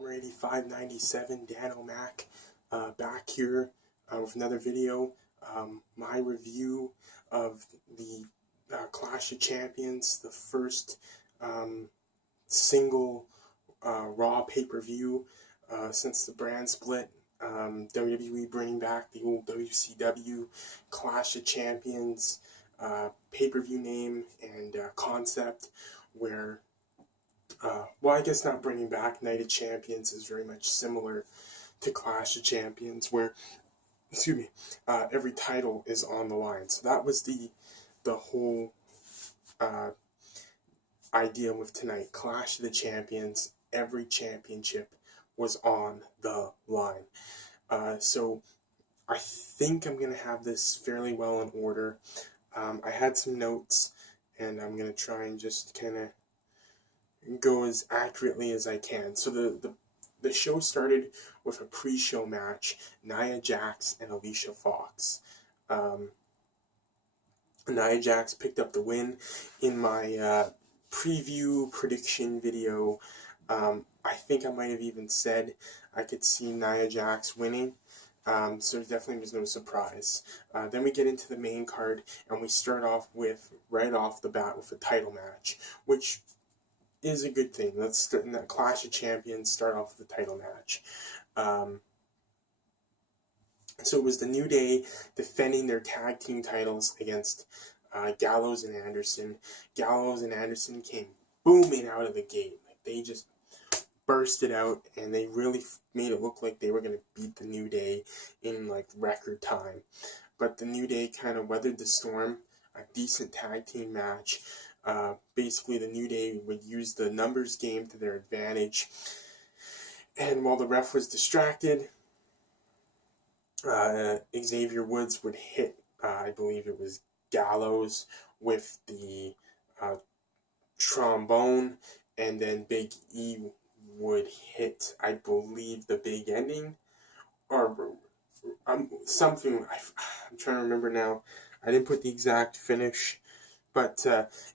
Alrighty, 597 Dan O'Mac back here with another video. My review of the Clash of Champions, the first single Raw pay-per-view since the brand split. WWE bringing back the old WCW Clash of Champions pay-per-view name and concept, where well, I guess not bringing back Night of Champions is very much similar to Clash of Champions, where, excuse me, every title is on the line. So that was the whole idea with tonight. Clash of the Champions, every championship was on the line. So I think I'm going to have this fairly well in order. I had some notes, and I'm going to try and just kind of go as accurately as I can. So the show started with a pre-show match, Nia Jax and Alicia Fox. Nia Jax picked up the win. In my preview prediction video, I think I might have even said I could see Nia Jax winning. So it definitely was no surprise. Then we get into the main card, and we start off with, right off the bat, with a title match, which is a good thing. Let's start in that Clash of Champions, start off with the title match. So it was the New Day defending their tag team titles against Gallows and Anderson. Gallows and Anderson came booming out of the gate. Like, they just bursted out, and they really made it look like they were going to beat the New Day in like record time. But the New Day kind of weathered the storm. A decent tag team match. Basically, the New Day would use the numbers game to their advantage, and while the ref was distracted, Xavier Woods would hit, I believe it was Gallows, with the trombone, and then Big E would hit, I believe, the big ending, or something. I'm trying to remember now. I didn't put the exact finish, but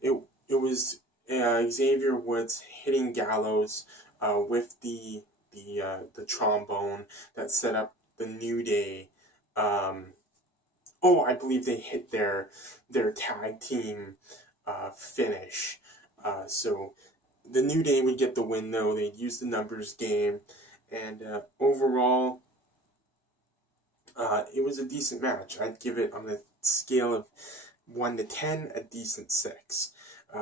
it was Xavier Woods hitting Gallows with the trombone that set up the New Day. I believe they hit their tag team finish. So the New Day would get the win, though. They'd use the numbers game, and overall, it was a decent match. I'd give it, on the scale of 1 to 10, a decent 6.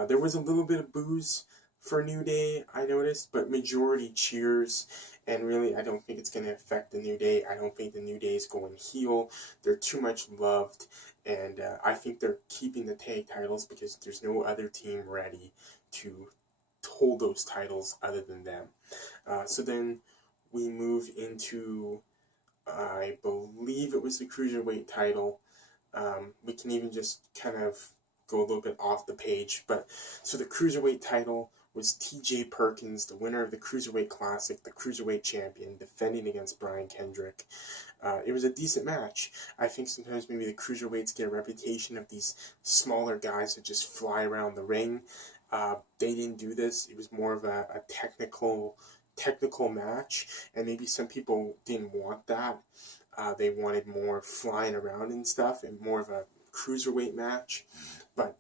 There was a little bit of booze for New Day, I noticed, but majority cheers, and really I don't think it's going to affect the New Day. I don't think the New Day is going heel. They're too much loved, and I think they're keeping the tag titles because there's no other team ready to hold those titles other than them. So then we move into, I believe it was the Cruiserweight title. We can even just kind of go a little bit off the page, but so the Cruiserweight title was TJ Perkins, the winner of the Cruiserweight Classic, the Cruiserweight champion, defending against Brian Kendrick. It was a decent match. I think sometimes maybe the Cruiserweights get a reputation of these smaller guys that just fly around the ring. They didn't do this. It was more of a technical match, and maybe some people didn't want that. They wanted more flying around and stuff, and more of a cruiserweight match. But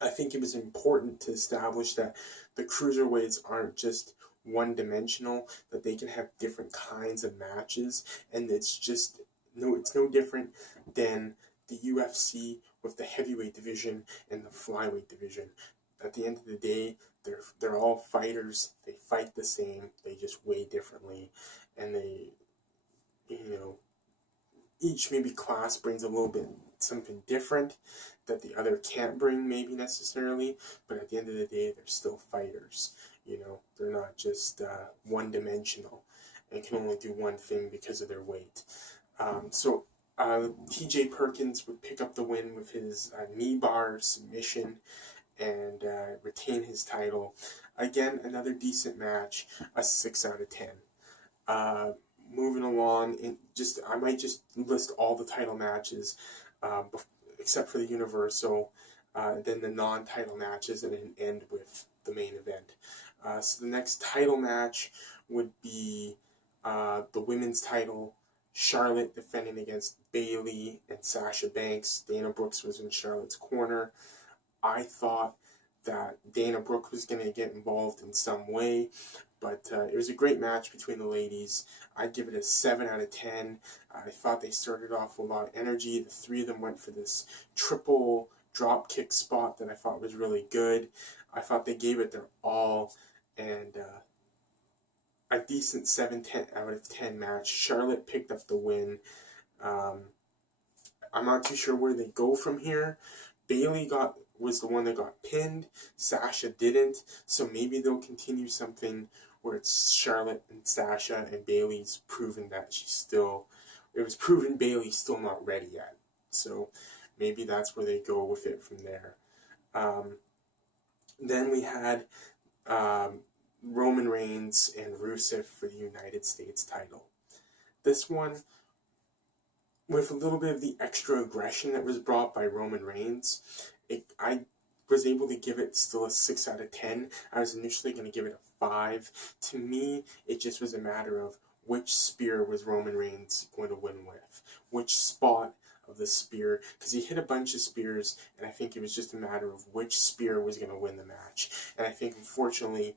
I think it was important to establish that the cruiserweights aren't just one-dimensional, that they can have different kinds of matches, and it's no different than the UFC with the heavyweight division and the flyweight division. At the end of the day, they're all fighters. They fight the same. They just weigh differently, and they, each maybe class brings a little bit something different that the other can't bring, maybe necessarily, but at the end of the day, they're still fighters. They're not just one-dimensional and can only do one thing because of their weight. So TJ Perkins would pick up the win with his knee bar submission and retain his title. Again, another decent match, a 6 out of 10. Moving along, I might just list all the title matches, except for the Universal, then the non-title matches, and then end with the main event. So the next title match would be the women's title. Charlotte defending against Bayley and Sasha Banks. Dana Brooks was in Charlotte's corner. I thought that Dana Brooke was going to get involved in some way, but it was a great match between the ladies. I'd give it a 7 out of 10. I thought they started off with a lot of energy. The three of them went for this triple drop kick spot that I thought was really good. I thought they gave it their all, and a decent 7-10 out of 10 match. Charlotte picked up the win. I'm not too sure where they go from here. Bayley was the one that got pinned. Sasha didn't, so maybe they'll continue something where it's Charlotte and Sasha, and Bayley's proven that it was proven Bayley's still not ready yet. So maybe that's where they go with it from there. Then we had Roman Reigns and Rusev for the United States title. This one, with a little bit of the extra aggression that was brought by Roman Reigns, I was able to give it still a 6 out of 10. I was initially going to give it a 5. To me, it just was a matter of which spear was Roman Reigns going to win with. Which spot of the spear, because he hit a bunch of spears, and I think it was just a matter of which spear was going to win the match. And I think, unfortunately,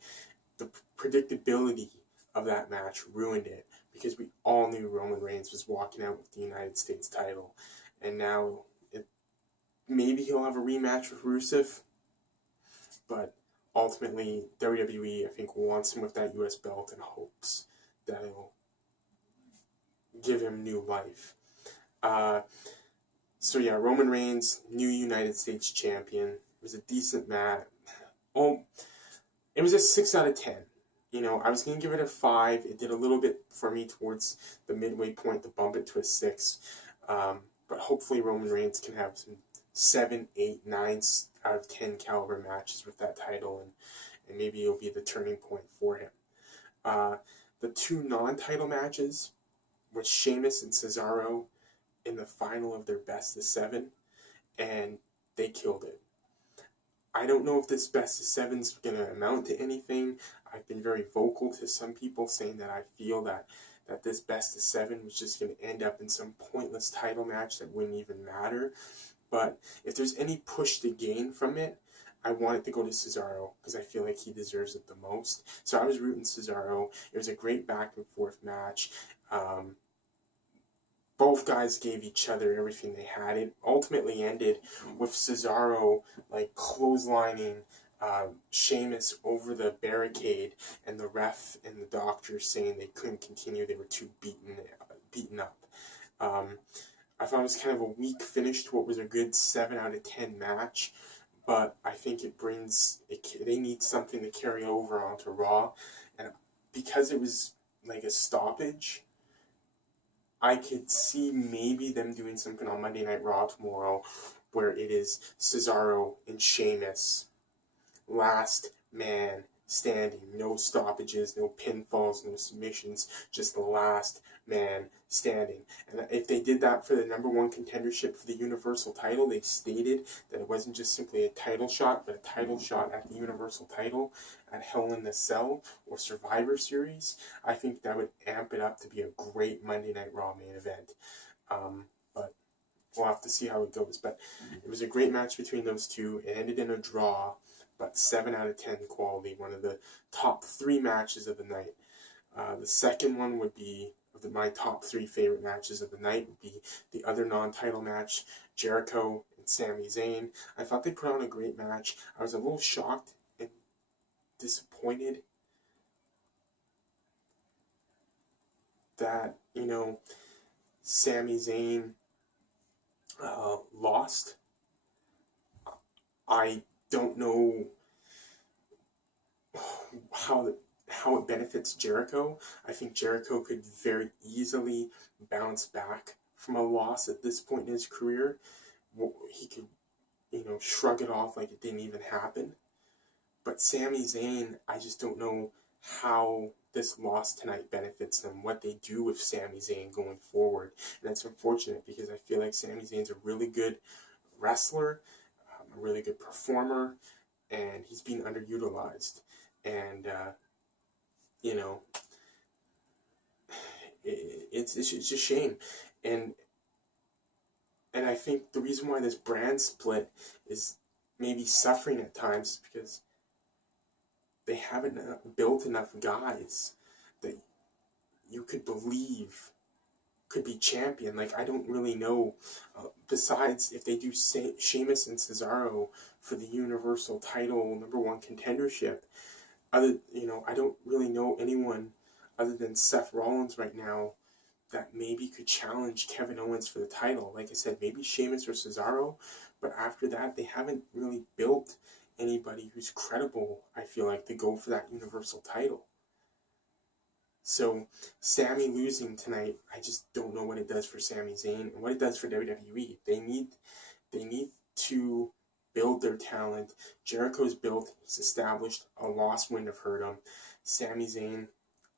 the predictability of that match ruined it, because we all knew Roman Reigns was walking out with the United States title. And now, maybe he'll have a rematch with Rusev, but ultimately, WWE, I think, wants him with that US belt and hopes that it'll give him new life. So yeah, Roman Reigns, new United States champion. It was a decent match. It was a 6 out of 10. You know, I was going to give it a 5. It did a little bit for me towards the midway point to bump it to a 6. But hopefully Roman Reigns can have some 7, 8, 9 out of 10 caliber matches with that title, and maybe it'll be the turning point for him. The two non-title matches was Sheamus and Cesaro in the final of their best of 7, and they killed it. I don't know if this best of 7 is going to amount to anything. I've been very vocal to some people saying that I feel that this best of 7 was just going to end up in some pointless title match that wouldn't even matter. But if there's any push to gain from it, I want it to go to Cesaro, because I feel like he deserves it the most. So I was rooting Cesaro. It was a great back and forth match. Both guys gave each other everything they had. It ultimately ended with Cesaro clotheslining Sheamus over the barricade, and the ref and the doctor saying they couldn't continue. They were too beaten up. I thought it was kind of a weak finish to what was a good 7 out of 10 match, but I think they need something to carry over onto Raw, and because it was like a stoppage, I could see maybe them doing something on Monday Night Raw tomorrow where it is Cesaro and Sheamus, last man standing. No stoppages, no pinfalls, no submissions, just the last man standing. And if they did that for the #1 contendership for the Universal title, they stated that it wasn't just simply a title shot, but a title shot at the Universal title at Hell in the Cell or Survivor Series. I think that would amp it up to be a great Monday Night Raw main event. But we'll have to see how it goes. But it was a great match between those two. It ended in a draw, but 7 out of 10 quality. One of the top 3 matches of the night. The second one would be, my top 3 favorite matches of the night, would be the other non-title match, Jericho and Sami Zayn. I thought they put on a great match. I was a little shocked and disappointed that, Sami Zayn lost. I don't know how it benefits Jericho. I think Jericho could very easily bounce back from a loss at this point in his career. He could, shrug it off like it didn't even happen. But Sami Zayn, I just don't know how this loss tonight benefits them, what they do with Sami Zayn going forward. And it's unfortunate, because I feel like Sami Zayn's a really good wrestler, a really good performer, and he's being underutilized. And, you know, it's a shame. And I think the reason why this brand split is maybe suffering at times is because they haven't built enough guys that you could believe could be champion. Like, I don't really know, besides if they do Sheamus and Cesaro for the Universal title #1 contendership, I don't really know anyone other than Seth Rollins right now that maybe could challenge Kevin Owens for the title. Like I said, maybe Sheamus or Cesaro, but after that, they haven't really built anybody who's credible, I feel like, to go for that Universal title. So, Sami losing tonight, I just don't know what it does for Sami Zayn and what it does for WWE. They need to build their talent. Jericho's built, he's established. A loss wouldn't have hurt him. Sami Zayn,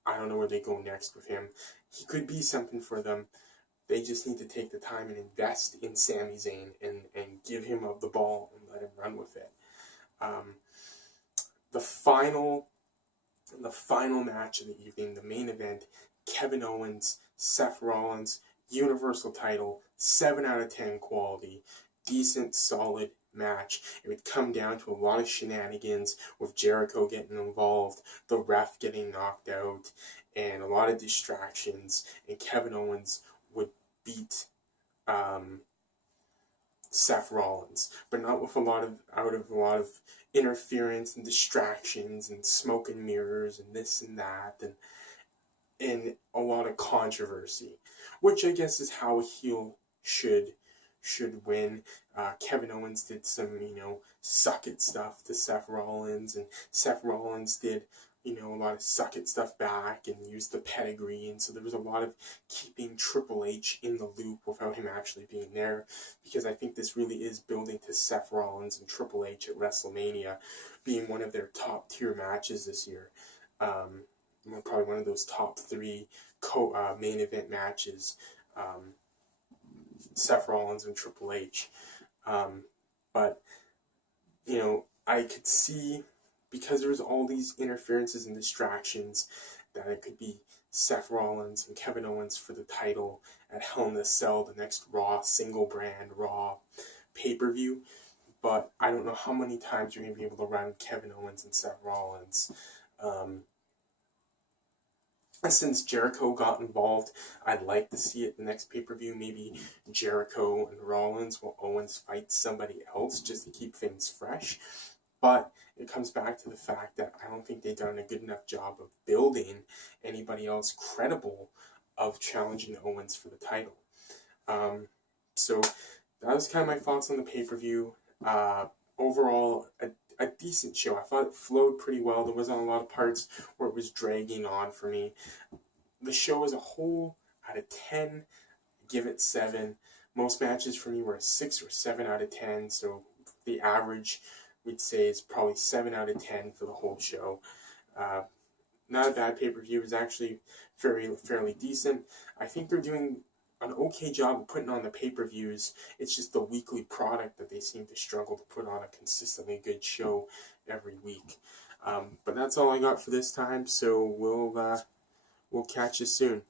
I don't know where they go next with him. He could be something for them. They just need to take the time and invest in Sami Zayn and give him the ball and let him run with it. The final match of the evening, the main event, Kevin Owens, Seth Rollins, Universal title, 7 out of 10 quality, decent, solid match. It would come down to a lot of shenanigans with Jericho getting involved, the ref getting knocked out, and a lot of distractions, and Kevin Owens would beat Seth Rollins, but not with a lot of interference and distractions and smoke and mirrors and this and that and a lot of controversy, which I guess is how a heel should win. Kevin Owens did some suck it stuff to Seth Rollins, and Seth Rollins did a lot of suck it stuff back and used the pedigree, and so there was a lot of keeping Triple H in the loop without him actually being there, because I think this really is building to Seth Rollins and Triple H at WrestleMania being one of their top tier matches this year. Probably one of those top 3 main event matches, Seth Rollins and Triple H. But I could see, because there's all these interferences and distractions, that it could be Seth Rollins and Kevin Owens for the title at Hell in a Cell, the next Raw, single brand Raw pay-per-view. But I don't know how many times you're going to be able to run Kevin Owens and Seth Rollins. Since Jericho got involved, I'd like to see it the next pay-per-view. Maybe Jericho and Rollins while Owens fights somebody else just to keep things fresh. But it comes back to the fact that I don't think they've done a good enough job of building anybody else credible of challenging Owens for the title. So that was kind of my thoughts on the pay-per-view. Overall, a decent show. I thought it flowed pretty well. There wasn't a lot of parts where it was dragging on for me. The show as a whole, out of 10, give it 7. Most matches for me were a 6 or 7 out of 10, so the average, we'd say, is probably 7 out of 10 for the whole show. Not a bad pay-per-view. It was actually fairly decent. I think they're doing an okay job of putting on the pay-per-views. It's just the weekly product that they seem to struggle to put on a consistently good show every week. But that's all I got for this time, so we'll catch you soon.